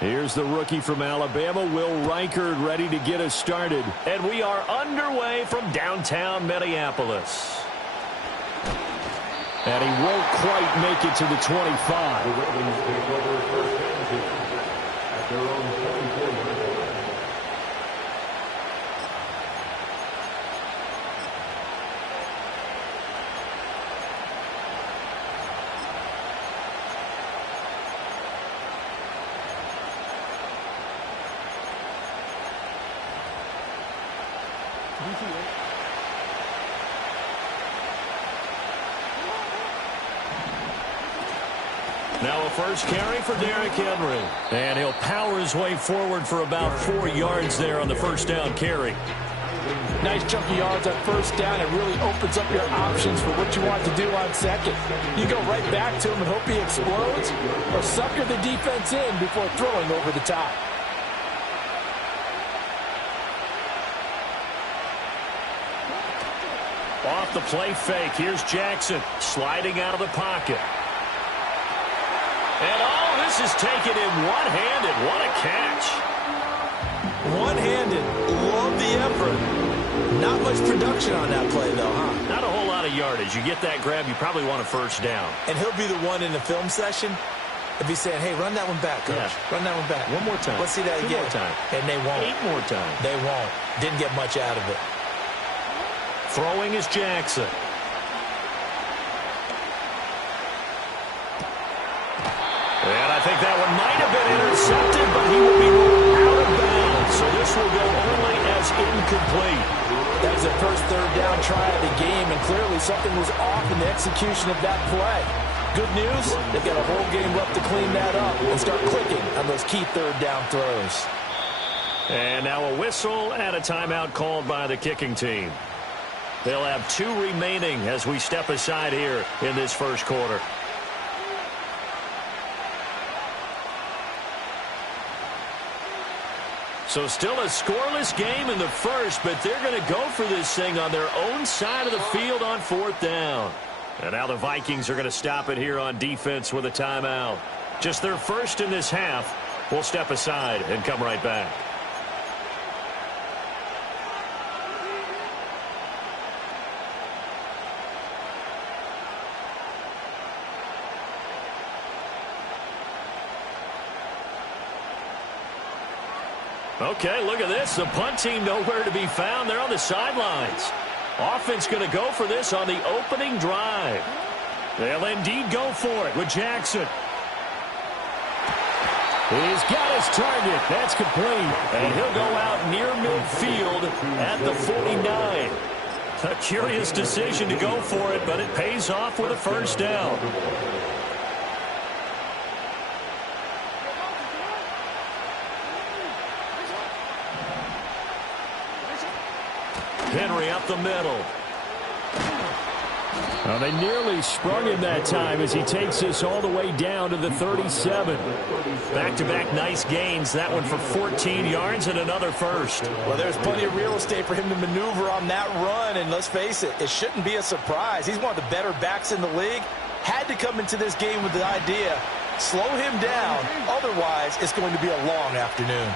Here's the rookie from Alabama, Will Reichard, ready to get us started. And we are underway from downtown Minneapolis. And he won't quite make it to the 25. The Ravens take over first down at their own 24-yard line. Now a first carry for Derrick Henry. And he'll power his way forward for about 4 yards there on the first down carry. Nice chunky yards on first down. It really opens up your options for what you want to do on second. You go right back to him and hope he explodes, or sucker the defense in before throwing over the top. Off the play fake. Here's Jackson sliding out of the pocket. And all this is taken in one-handed. What a catch. One-handed. Love the effort. Not much production on that play, though, huh? Not a whole lot of yardage. You get that grab, you probably want a first down. And he'll be the one in the film session if he's saying, hey, run that one back, Coach. Yeah. Run that one back. One more time. Let's see that again. 2 more times. And they won't. 8 more times. They won't. Didn't get much out of it. Throwing is Jackson. And I think that one might have been intercepted, but he will be out of bounds. So this will go only as incomplete. That was their first third down try of the game, and clearly something was off in the execution of that play. Good news, they've got a whole game left to clean that up and start clicking on those key third down throws. And now a whistle and a timeout called by the kicking team. They'll have 2 remaining as we step aside here in this first quarter. So still a scoreless game in the first, but they're going to go for this thing on their own side of the field on 4th down. And now the Vikings are going to stop it here on defense with a timeout. Just their first in this half. We'll step aside and come right back. Okay, look at this. The punt team nowhere to be found. They're on the sidelines. Offense going to go for this on the opening drive. They'll indeed go for it with Jackson. He's got his target. That's complete. And he'll go out near midfield at the 49. A curious decision to go for it, but it pays off with a first down. Henry up the middle. Well, they nearly sprung him that time as he takes this all the way down to the 37. Back-to-back nice gains. That one for 14 yards and another first. Well, there's plenty of real estate for him to maneuver on that run, and let's face it, it shouldn't be a surprise. He's one of the better backs in the league. Had to come into this game with the idea, slow him down, otherwise it's going to be a long afternoon.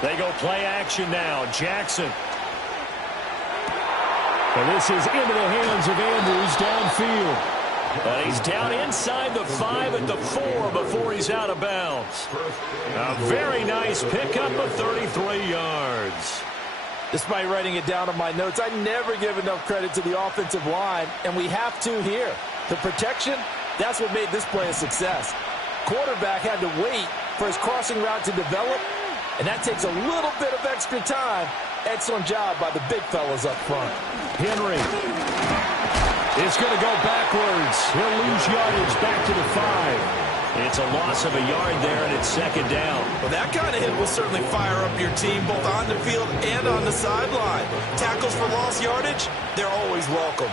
They go play action now. Jackson. And this is into the hands of Andrews downfield. And he's down inside the 5 at the 4 before he's out of bounds. A very nice pickup of 33 yards. Despite writing it down on my notes, I never give enough credit to the offensive line, and we have to here. The protection, that's what made this play a success. Quarterback had to wait for his crossing route to develop, and that takes a little bit of extra time. Excellent job by the big fellas up front. Henry is going to go backwards. He'll lose yardage back to the 5. It's a loss of a yard there, and it's second down. Well, that kind of hit will certainly fire up your team both on the field and on the sideline. Tackles for lost yardage, they're always welcome.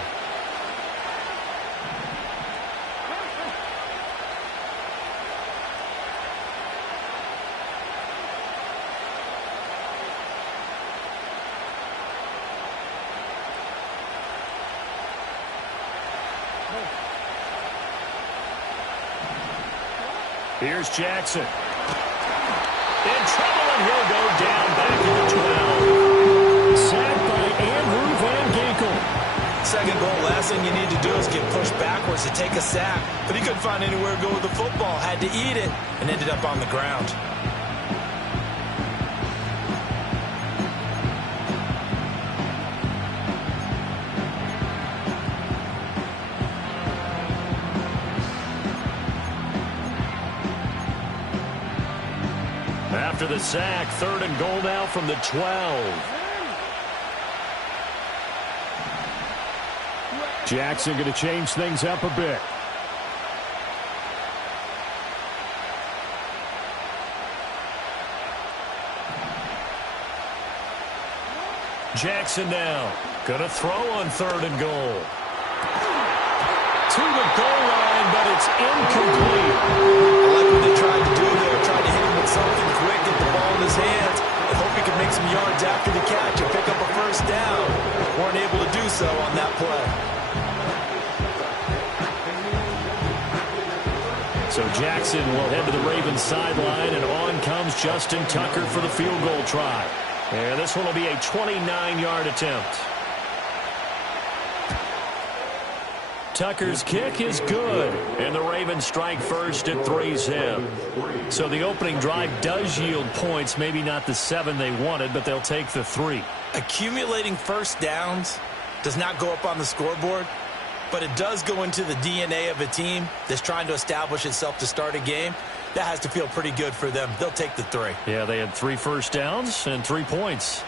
Here's Jackson. In trouble, and he'll go down back to the 12. Sacked by Andrew Van Ginkel. Second goal, last thing you need to do is get pushed backwards to take a sack. But he couldn't find anywhere to go with the football. Had to eat it and ended up on the ground. After the sack, 3rd and goal now from the 12. Jackson going to change things up a bit. Jackson now going to throw on 3rd and goal. To the goal line, but it's incomplete. I like what they tried to do there. Tried to hit him with something quick, get the ball in his hands, and hope he could make some yards after the catch and pick up a first down. Weren't able to do so on that play. So Jackson will head to the Ravens sideline, and on comes Justin Tucker for the field goal try. And this one will be a 29-yard attempt. Tucker's kick is good, and the Ravens strike first at 3-zip. So the opening drive does yield points, maybe not the 7 they wanted, but they'll take the 3. Accumulating first downs does not go up on the scoreboard, but it does go into the DNA of a team that's trying to establish itself to start a game. That has to feel pretty good for them. They'll take the 3. Yeah, they had 3 first downs and 3 points.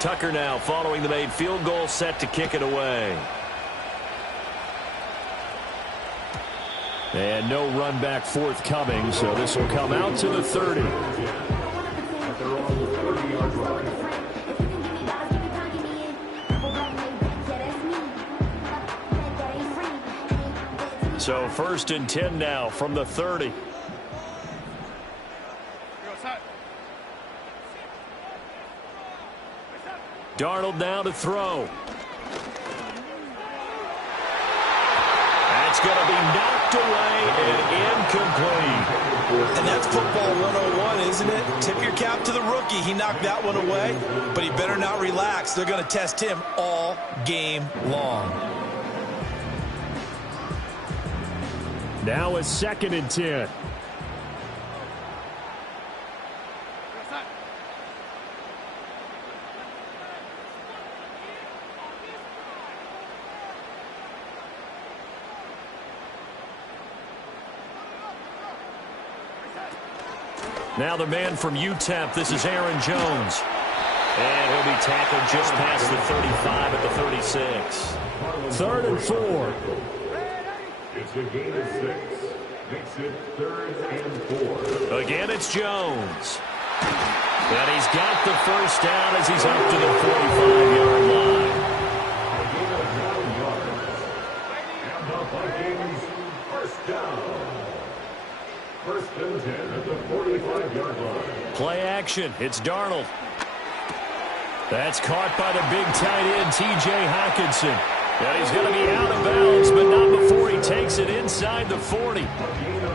Tucker now following the made field goal, set to kick it away. And no run back forthcoming, so this will come out to the 30. So 1st and 10 now from the 30. Darnold now to throw. That's going to be knocked away and incomplete. And that's football 101, isn't it? Tip your cap to the rookie. He knocked that one away, but he better not relax. They're going to test him all game long. Now a 2nd and 10. Now the man from UTEP, this is Aaron Jones. And he'll be tackled just past the 35 at the 36. 3rd and 4. It's a gain of 6. Makes it 3rd and 4. Again, it's Jones. And he's got the first down as he's up to the 45-yard line. A gain of 9 yards. And the Vikings first down. 1st and 10 at the 45-yard line. Play action. It's Darnold. That's caught by the big tight end, T.J. Hockenson. And he's going to be out of bounds, but not before he takes it inside the 40.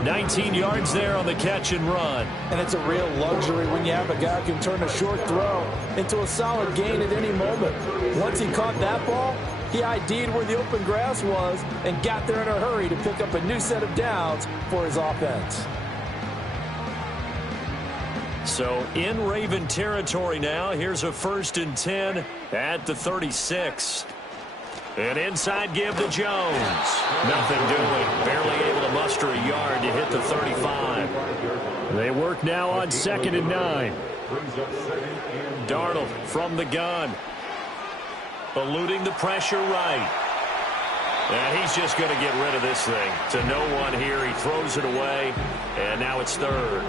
19 yards there on the catch and run. And it's a real luxury when you have a guy who can turn a short throw into a solid gain at any moment. Once he caught that ball, he ID'd where the open grass was and got there in a hurry to pick up a new set of downs for his offense. So in Raven territory now, here's a 1st and 10 at the 36. An inside give to Jones. Nothing doing. Barely able to muster a yard to hit the 35. They work now on 2nd and 9. Darnold from the gun. Eluding the pressure right. And he's just going to get rid of this thing. To no one here. He throws it away. And now it's 3rd.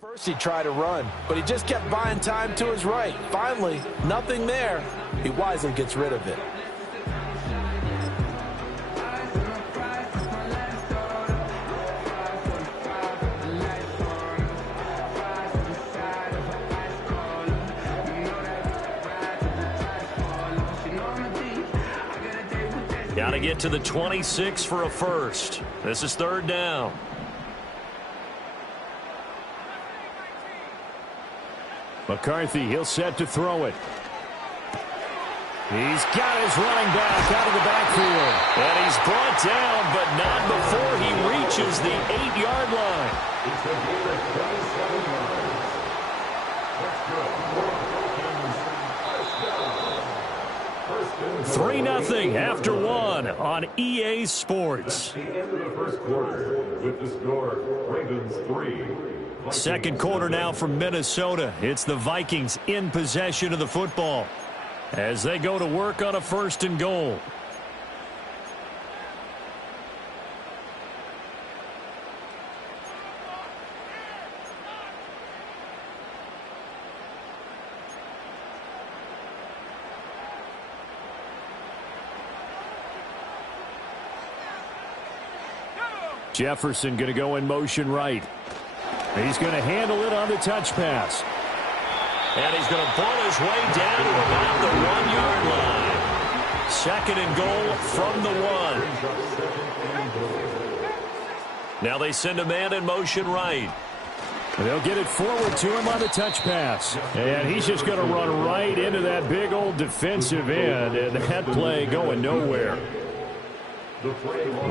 First he tried to run, but he just kept buying time to his right. Finally, nothing there. He wisely gets rid of it. to get to the 26 for a first. This is third down. McCarthy, he'll set to throw it. He's got his running back out of the backfield. And he's brought down, but not before he reaches the 8-yard line. It's a gain of 27 yards. That's good. First down. 3-0 after one on EA Sports. The end of the first quarter with the score, Ravens 3. Second quarter now from Minnesota. It's the Vikings in possession of the football as they go to work on a first and goal. Jefferson going to go in motion right. He's going to handle it on the touch pass. And he's going to ball his way down to about the 1-yard line. Second and goal from the 1. Now they send a man in motion right. They'll get it forward to him on the touch pass. And he's just going to run right into that big old defensive end. And that play going nowhere.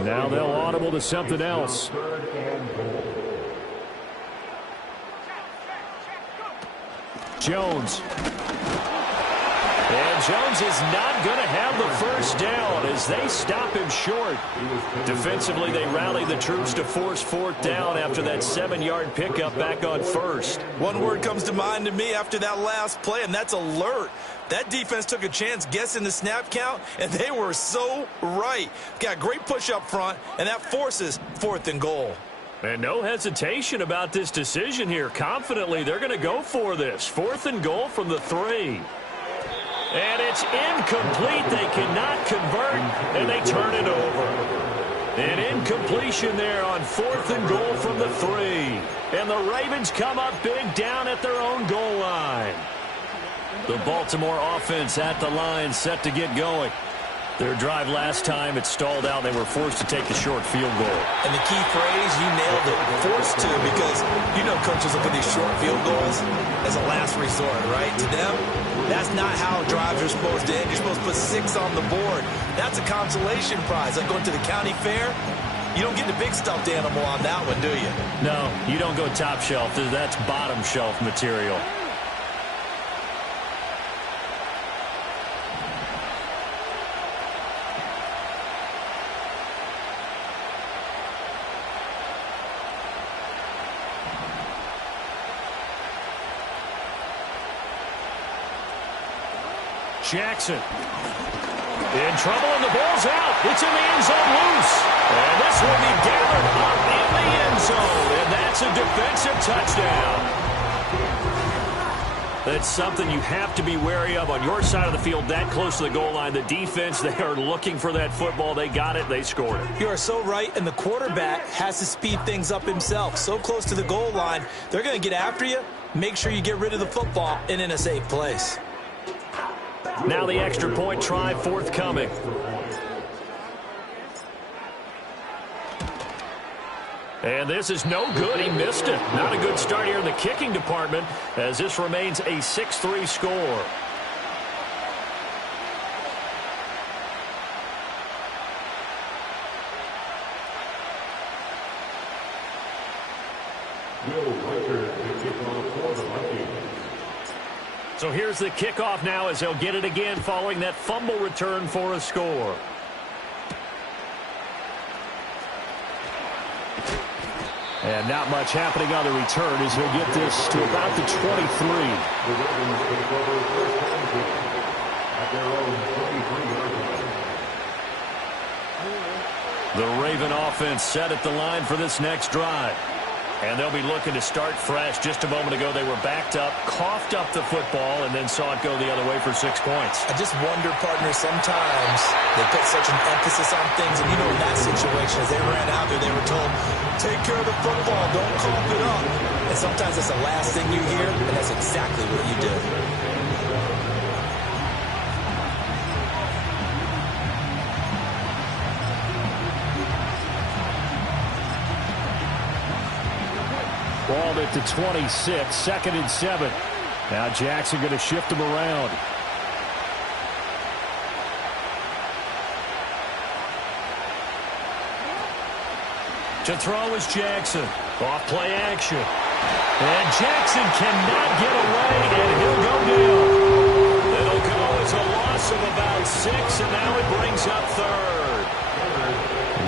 Now they'll audible to something else. Jones. And Jones is not going to have the first down as they stop him short. Defensively, they rally the troops to force fourth down after that 7-yard pickup back on first. One word comes to mind to me after that last play, and that's alert. That defense took a chance guessing the snap count, and they were so right. Got great push up front, and that forces fourth and goal. And no hesitation about this decision here. Confidently, they're going to go for this. Fourth and goal from the 3. And it's incomplete. They cannot convert, and they turn it over. An incompletion there on fourth and goal from the 3. And the Ravens come up big down at their own goal line. The Baltimore offense at the line set to get going. Their drive last time, it stalled out. They were forced to take the short field goal. And the key phrase, you nailed it, forced to, because you know coaches look at these short field goals as a last resort, right? To them, that's not how drives are supposed to end. You're supposed to put 6 on the board. That's a consolation prize. Like going to the county fair, you don't get the big stuffed animal on that one, do you? No, you don't go top shelf. That's bottom shelf material. Jackson. In trouble, and the ball's out. It's in the end zone loose. And this will be gathered up in the end zone. And that's a defensive touchdown. That's something you have to be wary of on your side of the field, that close to the goal line. The defense, they are looking for that football. They got it. They scored it. You are so right, and the quarterback has to speed things up himself. So close to the goal line, they're going to get after you. Make sure you get rid of the football and in a safe place. Now the extra point try forthcoming. And this is no good. He missed it. Not a good start here in the kicking department as this remains a 6-3 score. So here's the kickoff now as they'll get it again following that fumble return for a score. And not much happening on the return as he'll get this to about the 23. The Ravens take over first and 10 at their own 23-yard line. The Raven offense set at the line for this next drive. And they'll be looking to start fresh. Just a moment ago, they were backed up, coughed up the football, and then saw it go the other way for 6 points. I just wonder, partner, sometimes they put such an emphasis on things. And, you know, in that situation, as they ran out there, they were told, take care of the football, don't cough it up. And sometimes that's the last thing you hear, and that's exactly what you do. Ball at the 26, 2nd and 7. Now Jackson going to shift him around. To throw is Jackson. Off play action. And Jackson cannot get away, and he'll go down. It'll go as a loss of about 6, and now it brings up 3rd.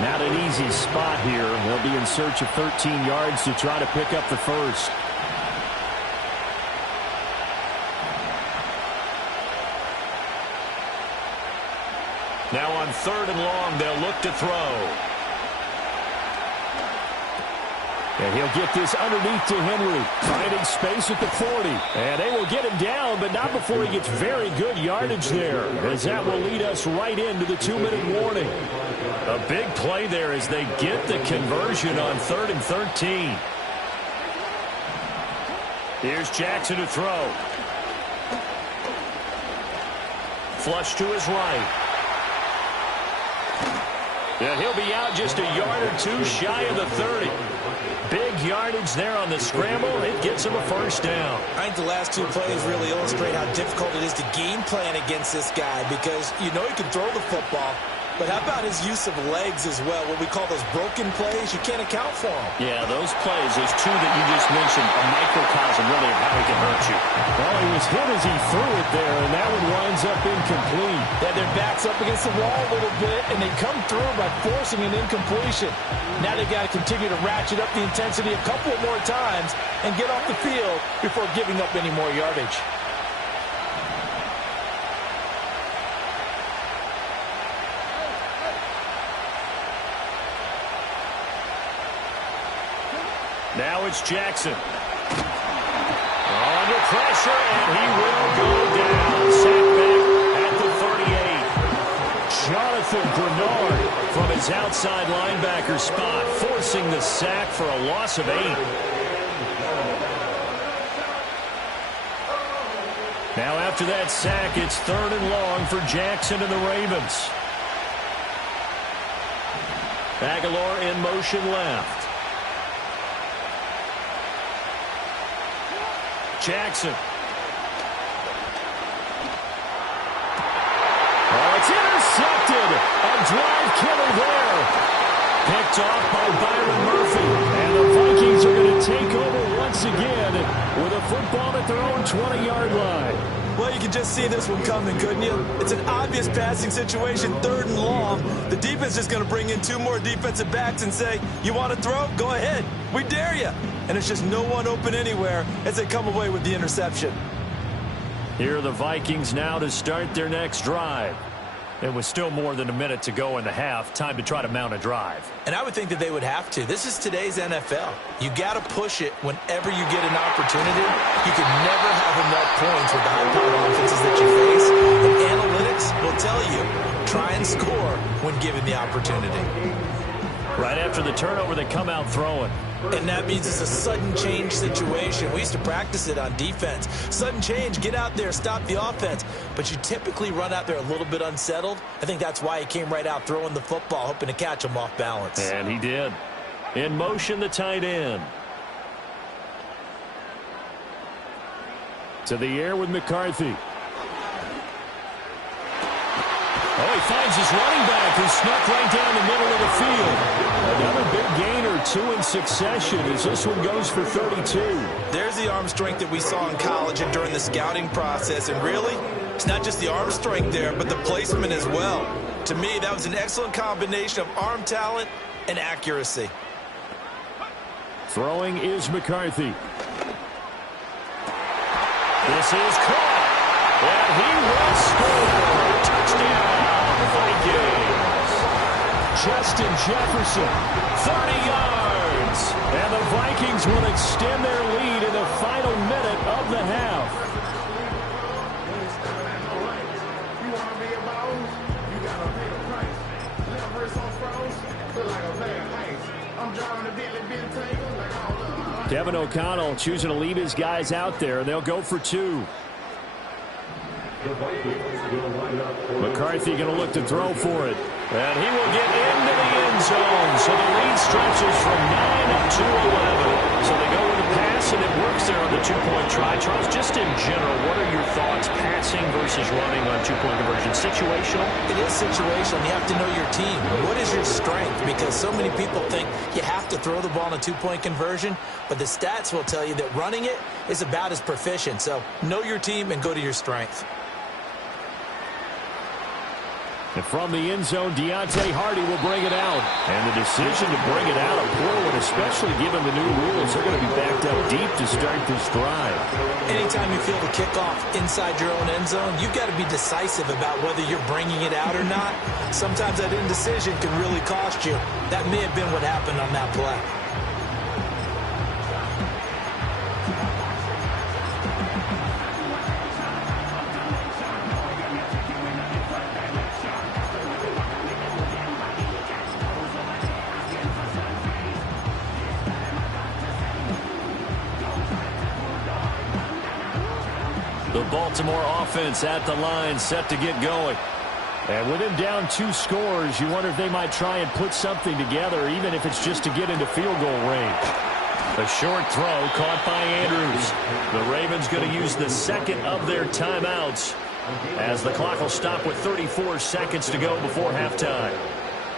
Not an easy spot here. They'll be in search of 13 yards to try to pick up the first. Now on 3rd and long, they'll look to throw. And he'll get this underneath to Henry. Finding space at the 40. And they will get him down, but not before he gets very good yardage there, as that will lead us right into the 2-minute warning. A big play there as they get the conversion on 3rd and 13. Here's Jackson to throw. Flush to his right. And he'll be out just a yard or 2 shy of the 30. Big yardage there on the scramble. It gets him a first down. I think the last 2 plays really illustrate how difficult it is to game plan against this guy, because you know he can throw the football, but how about his use of legs as well? What we call those broken plays, you can't account for them. Yeah, those plays, those 2 that you just mentioned, a microcosm really of how he can hurt you. Well, he was hit as he threw it there, and that one winds up incomplete. Yeah, their backs up against the wall a little bit, and they come through by forcing an incompletion. Now they've got to continue to ratchet up the intensity a couple more times and get off the field before giving up any more yardage. Now it's Jackson. Under pressure, and he will go down. Sacked back at the 38. Jonathan Bernard from his outside linebacker spot, forcing the sack for a loss of 8. Now after that sack, it's 3rd and long for Jackson and the Ravens. Aguilar in motion left. Jackson. Oh, it's intercepted. A drive killer there. Picked off by Byron Murphy. And the Vikings are going to take over once again with a football at their own 20-yard line. Well, you can just see this one coming, couldn't you? It's an obvious passing situation, 3rd and long. The defense is going to bring in 2 more defensive backs and say, you want to throw? Go ahead. We dare you. And it's just no one open anywhere as they come away with the interception. Here are the Vikings now to start their next drive. It was still more than a minute to go in the half. Time to try to mount a drive. And I would think that they would have to. This is today's NFL. You got to push it whenever you get an opportunity. You can never have enough points with the high-powered offenses that you face. And analytics will tell you, try and score when given the opportunity. Right after the turnover, they come out throwing. And that means it's a sudden change situation. We used to practice it on defense. Sudden change, get out there, stop the offense. But you typically run out there a little bit unsettled. I think that's why he came right out throwing the football, hoping to catch him off balance. And he did. In motion, the tight end. To the air with McCarthy. Oh, he finds his running back who snuck right down the middle of the field. Another big gain or 2 in succession as this one goes for 32. There's the arm strength that we saw in college and during the scouting process. And really, it's not just the arm strength there, but the placement as well. To me, that was an excellent combination of arm talent and accuracy. Throwing is McCarthy. This is caught. And he will score. Touchdown, Vikings. Justin Jefferson. 30 yards. And the Vikings will extend their lead in the final minute of the half. Kevin O'Connell choosing to leave his guys out there, and they'll go for 2. McCarthy going to look to throw for it. And he will get into the end zone. So the lead stretches from 9 up to 11. So they go with the and it works there on the two-point try. Charles, just in general, what are your thoughts passing versus running on two-point conversion? Situational? It is situational. You have to know your team. What is your strength? Because so many people think you have to throw the ball in a two-point conversion, but the stats will tell you that running it is about as proficient. So know your team and go to your strength. And from the end zone, Deontay Hardy will bring it out. And the decision to bring it out, a poor one, especially given the new rules. They're going to be backed up deep to start this drive. Anytime you feel the kickoff inside your own end zone, you've got to be decisive about whether you're bringing it out or not. Sometimes that indecision can really cost you. That may have been what happened on that play. The Baltimore offense at the line, set to get going. And with him down 2 scores, you wonder if they might try and put something together, even if it's just to get into field goal range. A short throw caught by Andrews. The Ravens going to use the second of their timeouts as the clock will stop with 34 seconds to go before halftime.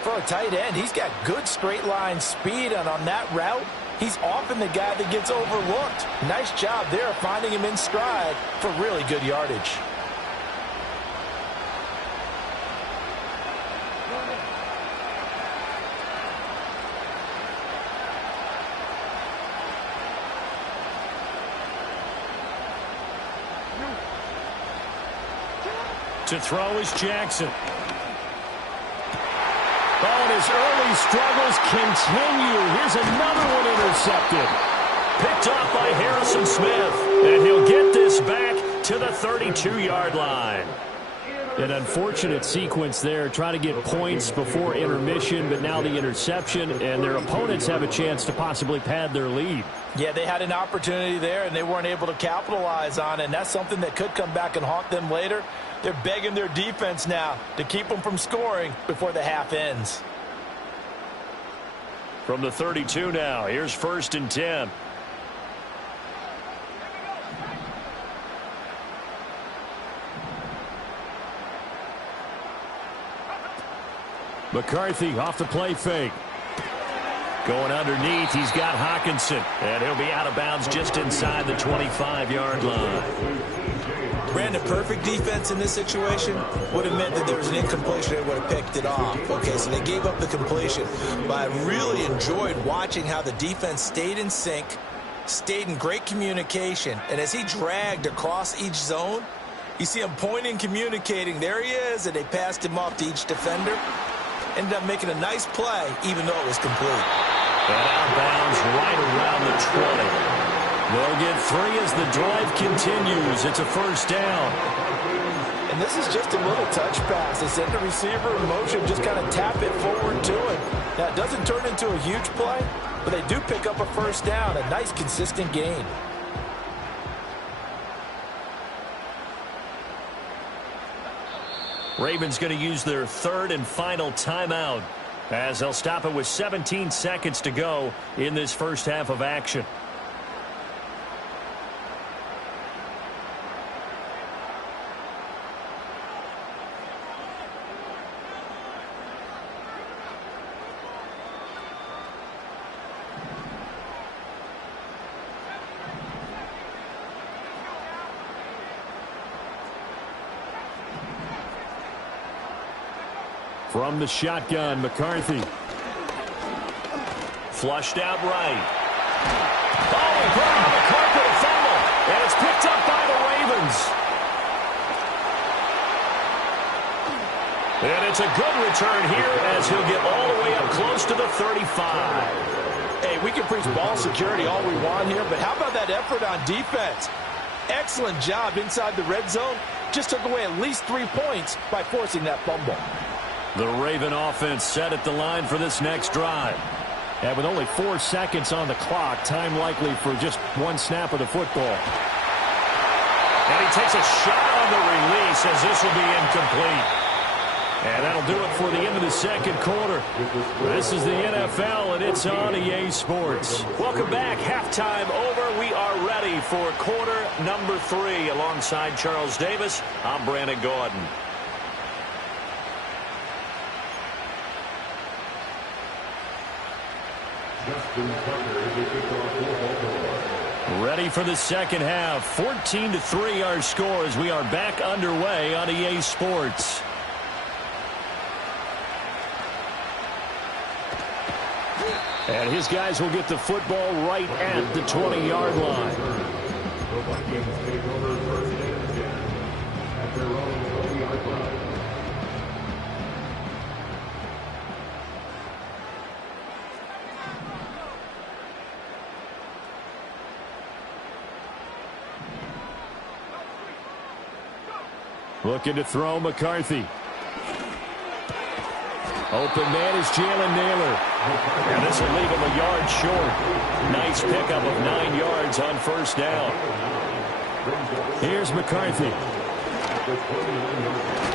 For a tight end, he's got good straight line speed, and on that route, he's often the guy that gets overlooked. Nice job there finding him in stride for really good yardage. To throw is Jackson. Oh, and his early struggles continue. Here's another one intercepted. Picked off by Harrison Smith. And he'll get this back to the 32-yard line. An unfortunate sequence there. Try to get points before intermission, but now the interception, and their opponents have a chance to possibly pad their lead. Yeah, they had an opportunity there, and they weren't able to capitalize on it, and that's something that could come back and haunt them later. They're begging their defense now to keep them from scoring before the half ends. From the 32 now, here's 1st and 10. McCarthy off the play fake. Going underneath, he's got Hawkinson. And he'll be out of bounds just inside the 25-yard line. Brandon, perfect defense in this situation would have meant that there was an incompletion. They would have picked it off. Okay, so they gave up the completion. But I really enjoyed watching how the defense stayed in sync, stayed in great communication. And as he dragged across each zone, you see him pointing, communicating. There he is, and they passed him off to each defender. Ended up making a nice play, even though it was complete. And out of bounds right around the 20. They'll get 3 as the drive continues. It's a 1st down. And this is just a little touch pass. They send the receiver in motion, just kind of tap it forward to him. Now, it doesn't turn into a huge play, but they do pick up a 1st down, a nice, consistent gain. Ravens going to use their 3rd and final timeout as they'll stop it with 17 seconds to go in this first half of action. From the shotgun, McCarthy. Flushed out right. Oh, he put it on the carpet, a fumble. And it's picked up by the Ravens. And it's a good return here as he'll get all the way up close to the 35. Hey, we can preach ball security all we want here, but how about that effort on defense? Excellent job inside the red zone. Just took away at least 3 points by forcing that fumble. The Raven offense set at the line for this next drive. And with only 4 seconds on the clock, time likely for just 1 snap of the football. And he takes a shot on the release as this will be incomplete. And that'll do it for the end of the second quarter. This is the NFL, and it's on EA Sports. Welcome back. Halftime over. We are ready for quarter number 3. Alongside Charles Davis, I'm Brandon Gordon. Ready for the second half. 14-3 our score as we are back underway on EA Sports. And his guys will get the football right at the 20-yard line. Looking to throw McCarthy. Open man is Jalen Naylor. And this will leave him a yard short. Nice pickup of 9 yards on first down. Here's McCarthy.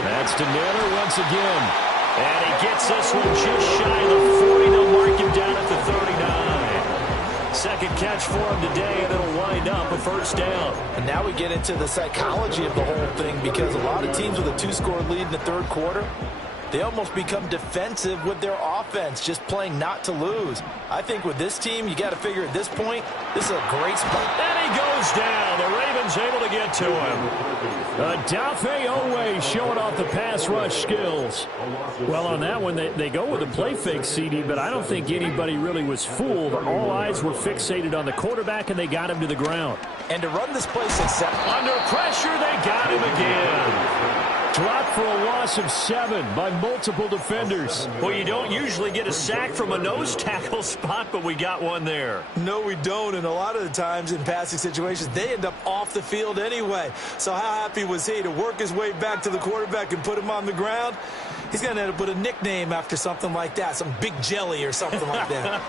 That's to Naylor once again. And he gets this one just shy of the 40. They'll mark him down at the 39. Second catch for him today, and it'll wind up a first down. And now we get into the psychology of the whole thing, because a lot of teams with a 2-score lead in the third quarter, they almost become defensive with their offense, just playing not to lose. I think with this team, you got to figure at this point, this is a great spot. And he goes down. The Ravens able to get to him. Dafe Owe showing off the pass rush skills. Well, on that one, they go with a play fake, CD, but I don't think anybody really was fooled. All eyes were fixated on the quarterback, and they got him to the ground. And to run this play successfully. Under pressure, they got him again. Dropped for a loss of 7 by multiple defenders. Well, you don't usually get a sack from a nose tackle spot, but we got one there. No, we don't. And a lot of the times in passing situations, they end up off the field anyway. So how happy was he to work his way back to the quarterback and put him on the ground? He's going to end up with a nickname after something like that, some Big Jelly or something like that.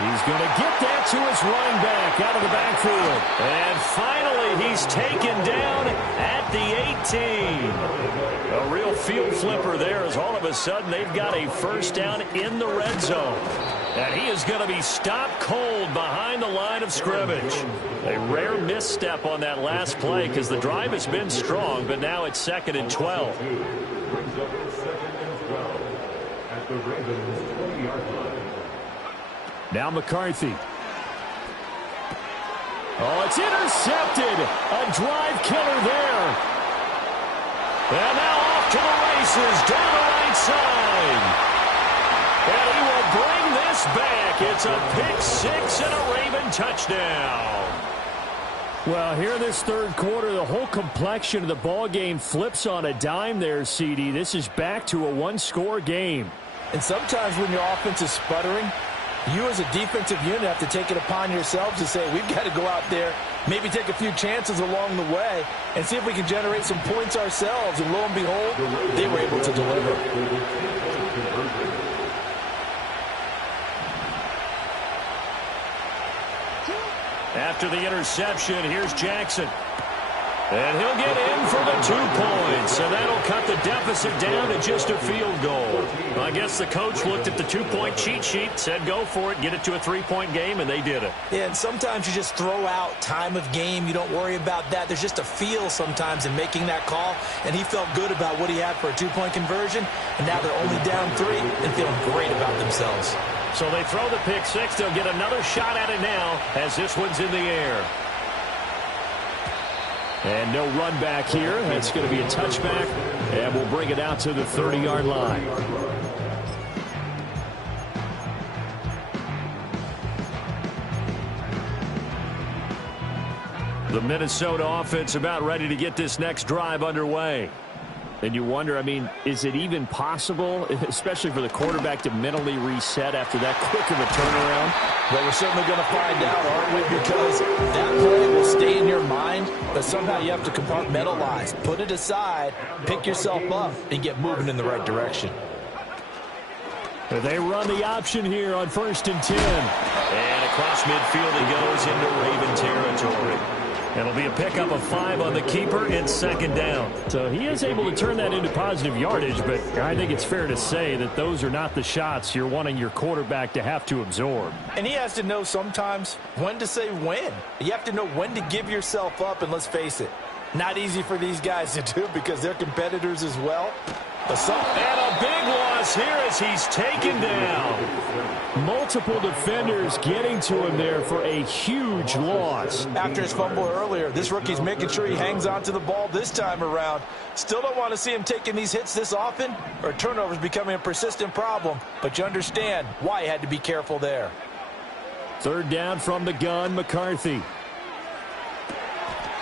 He's going to get that to his running back out of the backfield. And finally, he's taken down at the 18. A real field flipper there, as all of a sudden they've got a first down in the red zone. And he is going to be stopped cold behind the line of scrimmage. A rare misstep on that last play because the drive has been strong, but now it's 2nd and 12. At the Ravens 20-yard line. Now McCarthy. Oh, it's intercepted. A drive killer there. And now off to the races down the right side. And he will bring this back. It's a pick 6 and a Raven touchdown. Well, here in this third quarter, the whole complexion of the ball game flips on a dime there, CD. This is back to a 1-score game. And sometimes when your offense is sputtering, you as a defensive unit have to take it upon yourselves to say, we've got to go out there, maybe take a few chances along the way, and see if we can generate some points ourselves. And lo and behold, they were able to deliver. After the interception, here's Jackson. And he'll get in for the 2 points, and that'll cut the deficit down to just a field goal. Well, I guess the coach looked at the 2-point cheat sheet, said go for it, get it to a 3-point game, and they did it. Yeah, and sometimes you just throw out time of game. You don't worry about that. There's just a feel sometimes in making that call, and he felt good about what he had for a 2-point conversion, and now they're only down 3 and feeling great about themselves. So they throw the pick 6. They'll get another shot at it now as this one's in the air. And no run back here. That's going to be a touchback, and we'll bring it out to the 30-yard line. The Minnesota offense about ready to get this next drive underway. And you wonder, I mean, is it even possible, especially for the quarterback, to mentally reset after that quick of a turnaround? Well, we're certainly going to find out, aren't we? Because that play will stay in your mind, but somehow you have to compartmentalize, put it aside, pick yourself up, and get moving in the right direction. They run the option here on 1st and 10. And across midfield he goes into Raven territory. It'll be a pickup of 5 on the keeper. It's second down. So he is able to turn that into positive yardage, but I think it's fair to say that those are not the shots you're wanting your quarterback to have to absorb. And he has to know sometimes when to say when. You have to know when to give yourself up, and let's face it, not easy for these guys to do because they're competitors as well. And a big loss here as he's taken down. Multiple defenders getting to him there for a huge loss. After his fumble earlier, this rookie's making sure he hangs on to the ball this time around. Still don't want to see him taking these hits this often, or turnovers becoming a persistent problem. But you understand why he had to be careful there. Third down from the gun, McCarthy.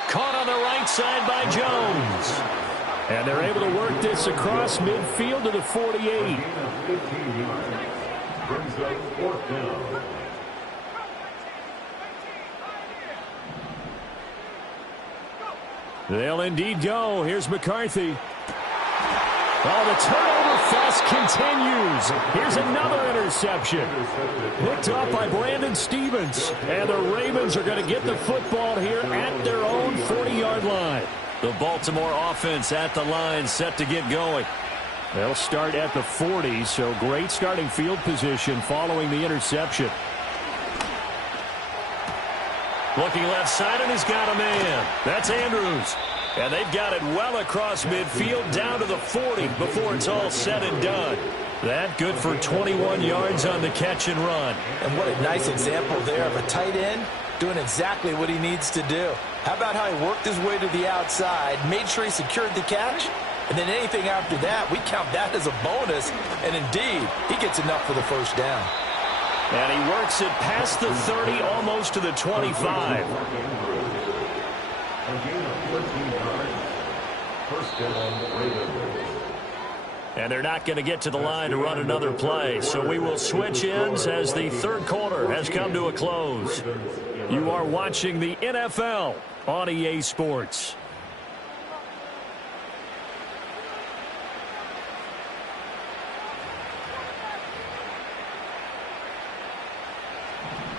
Caught on the right side by Jones. And they're able to work this across midfield to the 48. Brings up fourth down. They'll indeed go. Here's McCarthy. Oh, the turnover fest continues. Here's another interception. Picked up by Brandon Stevens. And the Ravens are going to get the football here at their own 40-yard line. The Baltimore offense at the line, set to get going. They'll start at the 40, so great starting field position following the interception. Looking left side, and he's got a man. That's Andrews. And they've got it well across midfield down to the 40 before it's all said and done. That good for 21 yards on the catch and run. And what a nice example there of a tight end doing exactly what he needs to do. How about how he worked his way to the outside, made sure he secured the catch, and then anything after that, we count that as a bonus. And indeed, he gets enough for the first down. And he works it past the 30, almost to the 25. And they're not going to get to the line to run another play, so we will switch ends as the third quarter has come to a close. You are watching the NFL on EA Sports.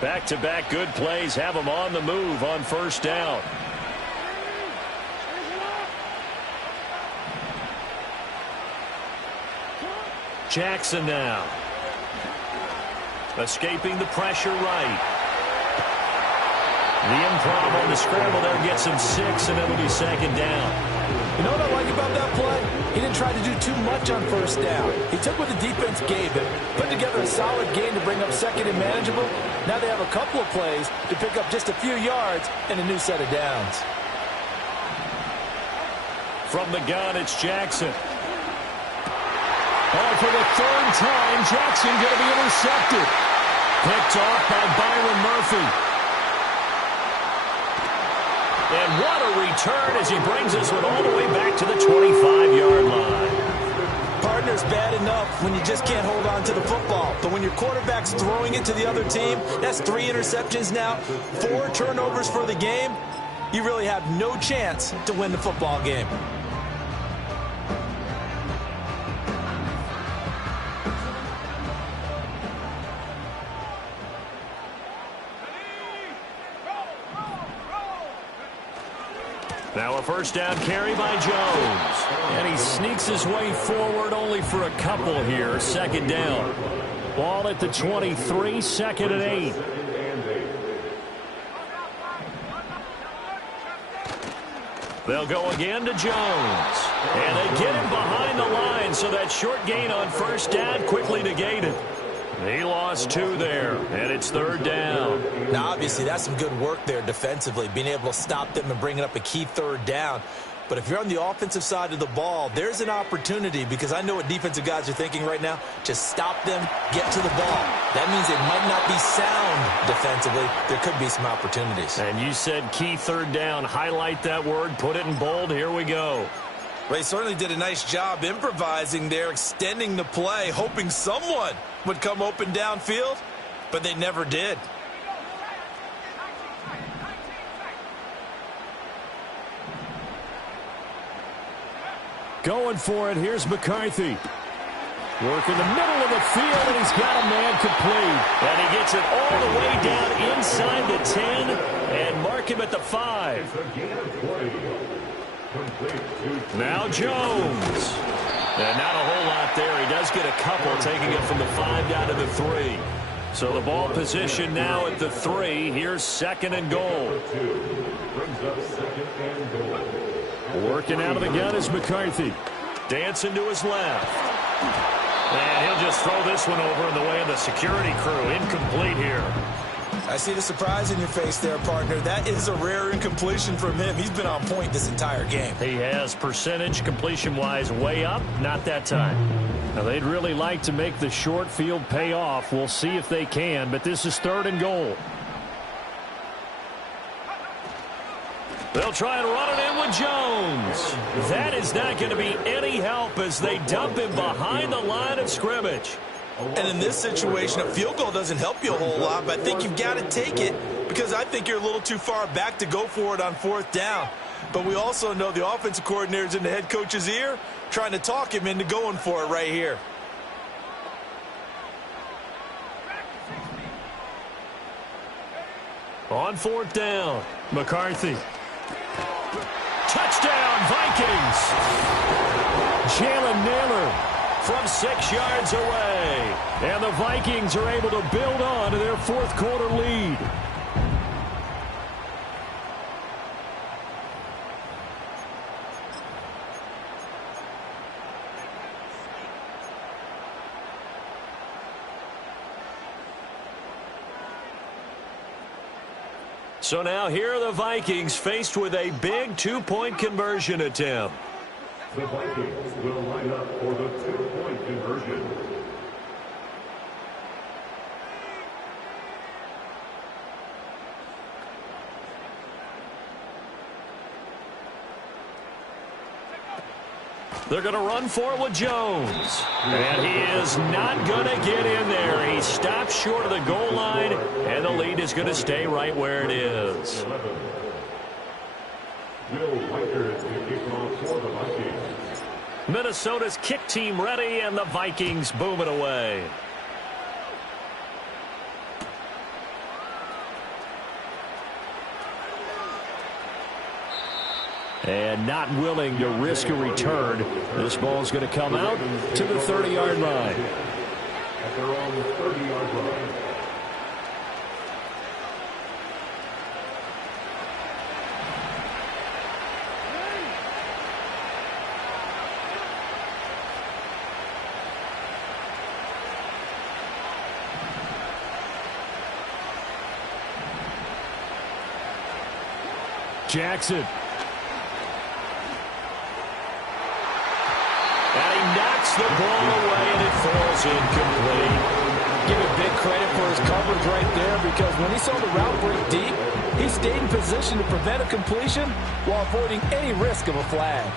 Back-to-back good plays have them on the move on first down. Jackson now. Escaping the pressure right. The improv on the scramble there gets him 6, and it'll be second down. You know what I like about that play? He didn't try to do too much on first down. He took what the defense gave him, put together a solid game to bring up second and manageable. Now they have a couple of plays to pick up just a few yards and a new set of downs. From the gun, it's Jackson. Oh, for the third time, Jackson going to be intercepted. Picked off by Byron Murphy. And what a return as he brings us one all the way back to the 25-yard line. Partner's bad enough when you just can't hold on to the football. But when your quarterback's throwing it to the other team, that's 3 interceptions now, 4 turnovers for the game. You really have no chance to win the football game. Now a first down carry by Jones. And he sneaks his way forward only for a couple here. Second down. Ball at the 23, second and 8. They'll go again to Jones. And they get him behind the line, so that short gain on first down quickly negated. He lost 2 there, and it's third down. Now, obviously, that's some good work there defensively, being able to stop them and bringing up a key third down. But if you're on the offensive side of the ball, there's an opportunity, because I know what defensive guys are thinking right now. Just stop them, get to the ball. That means it might not be sound defensively. There could be some opportunities. And you said key third down. Highlight that word, put it in bold. Here we go. Well, he certainly did a nice job improvising there, extending the play, hoping someone would come open downfield, but they never did. Going for it. Here's McCarthy. Work in the middle of the field, and he's got a man complete. And he gets it all the way down inside the 10 and mark him at the 5. Now Jones. And not a whole lot there. He does get a couple, taking it from the 5 down to the 3. So the ball position now at the 3. Here's 2nd and goal. Working out of the gun is McCarthy. Dancing to his left. And he'll just throw this one over in the way of the security crew. Incomplete here. I see the surprise in your face there, partner. That is a rare incompletion from him. He's been on point this entire game. He has percentage completion-wise way up. Not that time. Now, they'd really like to make the short field pay off. We'll see if they can, but this is 3rd and goal. They'll try and run it in with Jones. That is not going to be any help as they dump him behind the line of scrimmage. And in this situation, a field goal doesn't help you a whole lot, but I think you've got to take it because I think you're a little too far back to go for it on 4th down. But we also know the offensive coordinator's in the head coach's ear trying to talk him into going for it right here. On 4th down, McCarthy. touchdown Vikings. Jalen Naylor From 6 yards away. And the Vikings are able to build on to their 4th quarter lead. So now here are the Vikings faced with a big 2-point conversion attempt. The Vikings will line up for the 2-point conversion. They're going to run for it with Jones. And he is not going to get in there. He stops short of the goal line, and the lead is going to stay right where it is. Minnesota's kick team ready, and the Vikings boom it away. And not willing to risk a return. This ball's going to come out to the 30-yard line. At their own 30-yard line. Jackson. And he knocks the ball away, and it falls incomplete. Give him big credit for his coverage right there because when he saw the route break deep, he stayed in position to prevent a completion while avoiding any risk of a flag.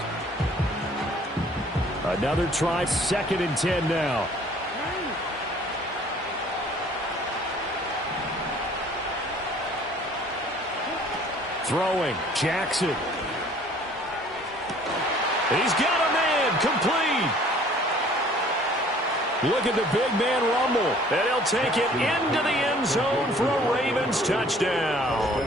Another try, 2nd and 10 now. Throwing, Jackson. He's got a man, complete. Look at the big man rumble. And he'll take it into the end zone for a Ravens touchdown.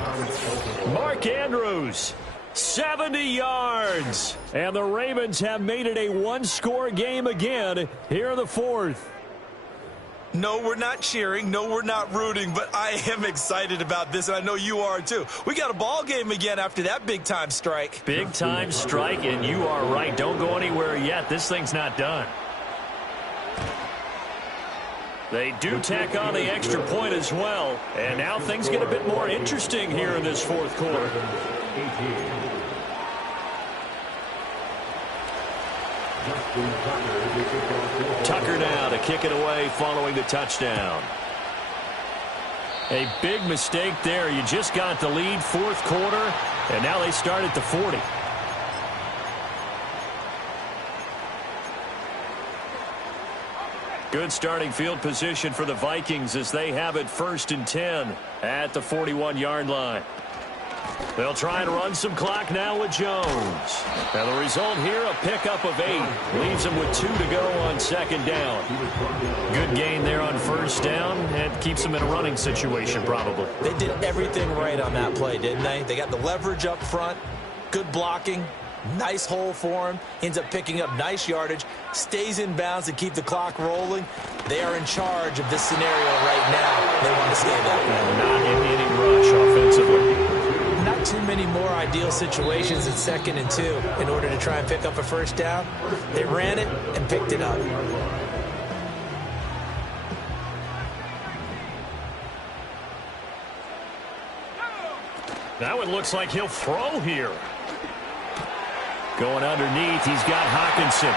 Mark Andrews, 70 yards. And the Ravens have made it a one-score game again here in the 4th. No, we're not cheering. No, we're not rooting, but I am excited about this, and I know you are too. We got a ball game again after that big-time strike. Big-time strike, and you are right. Don't go anywhere yet. This thing's not done. They do tack on the extra point as well, and now things get a bit more interesting here in this 4th quarter. Tucker now to kick it away following the touchdown. A big mistake there. You just got the lead 4th quarter, and now they start at the 40. Good starting field position for the Vikings as they have it 1st and 10 at the 41-yard line. They'll try and run some clock now with Jones. And the result here, a pickup of 8. Leaves them with 2 to go on second down. Good gain there on first down, and keeps them in a running situation probably. They did everything right on that play, didn't they? They got the leverage up front, good blocking, nice hole for him, ends up picking up nice yardage, stays in bounds to keep the clock rolling. They are in charge of this scenario right now. They want to stay that way. Not in any rush offensively. Not too many more ideal situations at 2nd and 2 in order to try and pick up a first down. They ran it and picked it up. Now it looks like he'll throw here. Going underneath, he's got Hawkinson.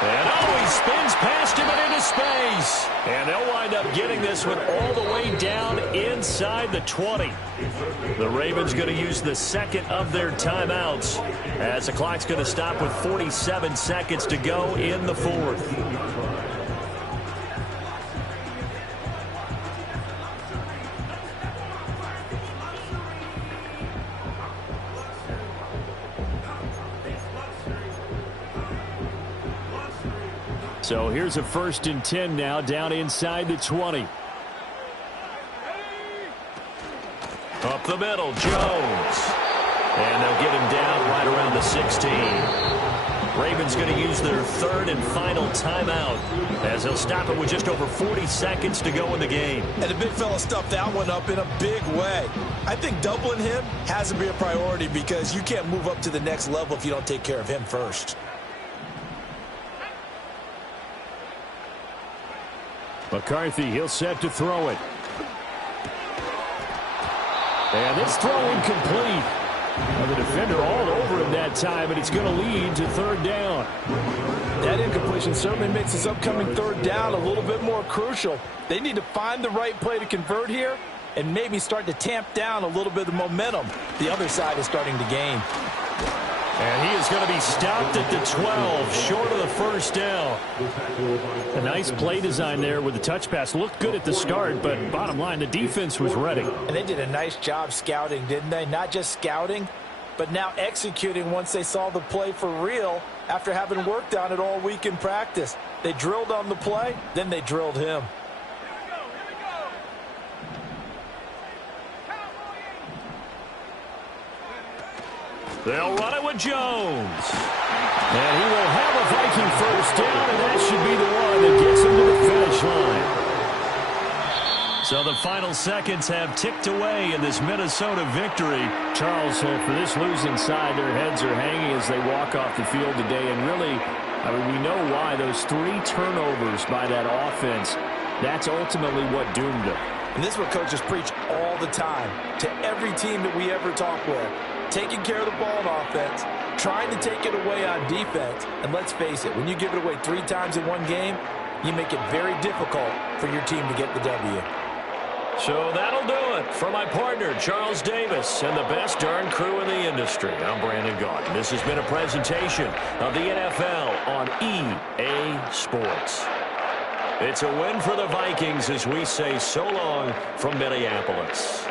And he spins past him and into space. And they'll wind up getting this one all the way down inside the 20. The Ravens going to use the second of their timeouts as the clock's going to stop with 47 seconds to go in the 4th. So here's a 1st and 10 now, down inside the 20. Up the middle, Jones. And they'll get him down right around the 16. Ravens going to use their 3rd and final timeout as they'll stop it with just over 40 seconds to go in the game. And the big fella stuffed that one up in a big way. I think doubling him has to be a priority because you can't move up to the next level if you don't take care of him first. McCarthy, he'll set to throw it. And this throw incomplete. And the defender all over him that time, and it's going to lead to 3rd down. That incompletion certainly makes this upcoming 3rd down a little bit more crucial. They need to find the right play to convert here and maybe start to tamp down a little bit of momentum the other side is starting to gain. And he is going to be stopped at the 12, short of the 1st down. A nice play design there with the touch pass. Looked good at the start, but bottom line, the defense was ready. And they did a nice job scouting, didn't they? Not just scouting, but now executing once they saw the play for real after having worked on it all week in practice. They drilled on the play, then they drilled him. They'll run it with Jones. And he will have a Viking 1st down, and that should be the one that gets him to the finish line. So the final seconds have ticked away in this Minnesota victory. Charles, for this losing side, their heads are hanging as they walk off the field today. And really, I mean, we know why. Those 3 turnovers by that offense, that's ultimately what doomed them. And this is what coaches preach all the time to every team that we ever talk with. Taking care of the ball on offense, trying to take it away on defense. And let's face it, when you give it away 3 times in one game, you make it very difficult for your team to get the W. So that'll do it for my partner, Charles Davis, and the best darn crew in the industry. I'm Brandon Gaudin. This has been a presentation of the NFL on EA Sports. It's a win for the Vikings as we say so long from Minneapolis.